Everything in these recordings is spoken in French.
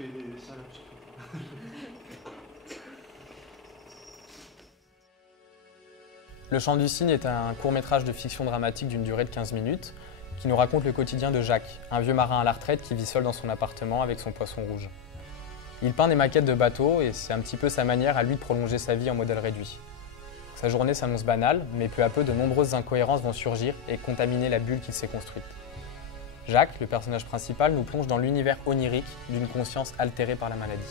expliquer ça un petit peu. Le Chant du Cygne est un court-métrage de fiction dramatique d'une durée de 15 minutes qui nous raconte le quotidien de Jacques, un vieux marin à la retraite qui vit seul dans son appartement avec son poisson rouge. Il peint des maquettes de bateaux et c'est un petit peu sa manière à lui de prolonger sa vie en modèle réduit. Sa journée s'annonce banale, mais peu à peu de nombreuses incohérences vont surgir et contaminer la bulle qu'il s'est construite. Jacques, le personnage principal, nous plonge dans l'univers onirique d'une conscience altérée par la maladie.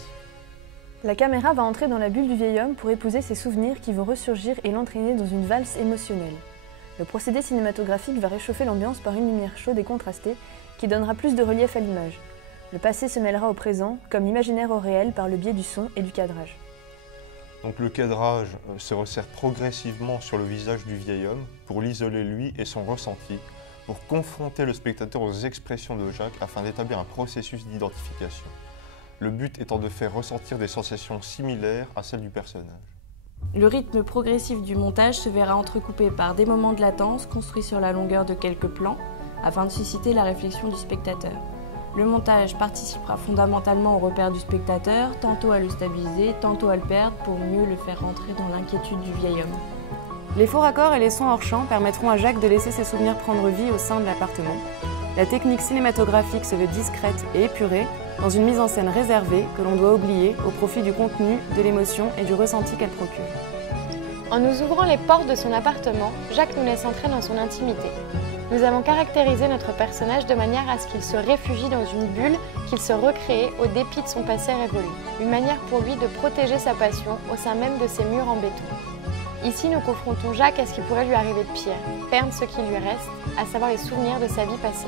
La caméra va entrer dans la bulle du vieil homme pour épouser ses souvenirs qui vont ressurgir et l'entraîner dans une valse émotionnelle. Le procédé cinématographique va réchauffer l'ambiance par une lumière chaude et contrastée qui donnera plus de relief à l'image. Le passé se mêlera au présent, comme l'imaginaire au réel par le biais du son et du cadrage. Donc le cadrage se resserre progressivement sur le visage du vieil homme pour l'isoler lui et son ressenti, pour confronter le spectateur aux expressions de Jacques afin d'établir un processus d'identification. Le but étant de faire ressentir des sensations similaires à celles du personnage. Le rythme progressif du montage se verra entrecoupé par des moments de latence construits sur la longueur de quelques plans afin de susciter la réflexion du spectateur. Le montage participera fondamentalement au repère du spectateur, tantôt à le stabiliser, tantôt à le perdre pour mieux le faire rentrer dans l'inquiétude du vieil homme. Les faux raccords et les sons hors champ permettront à Jacques de laisser ses souvenirs prendre vie au sein de l'appartement. La technique cinématographique se veut discrète et épurée, dans une mise en scène réservée que l'on doit oublier au profit du contenu, de l'émotion et du ressenti qu'elle procure. En nous ouvrant les portes de son appartement, Jacques nous laisse entrer dans son intimité. Nous avons caractérisé notre personnage de manière à ce qu'il se réfugie dans une bulle qu'il se recrée au dépit de son passé révolu. Une manière pour lui de protéger sa passion au sein même de ses murs en béton. Ici, nous confrontons Jacques à ce qui pourrait lui arriver de pire, perdre ce qui lui reste, à savoir les souvenirs de sa vie passée.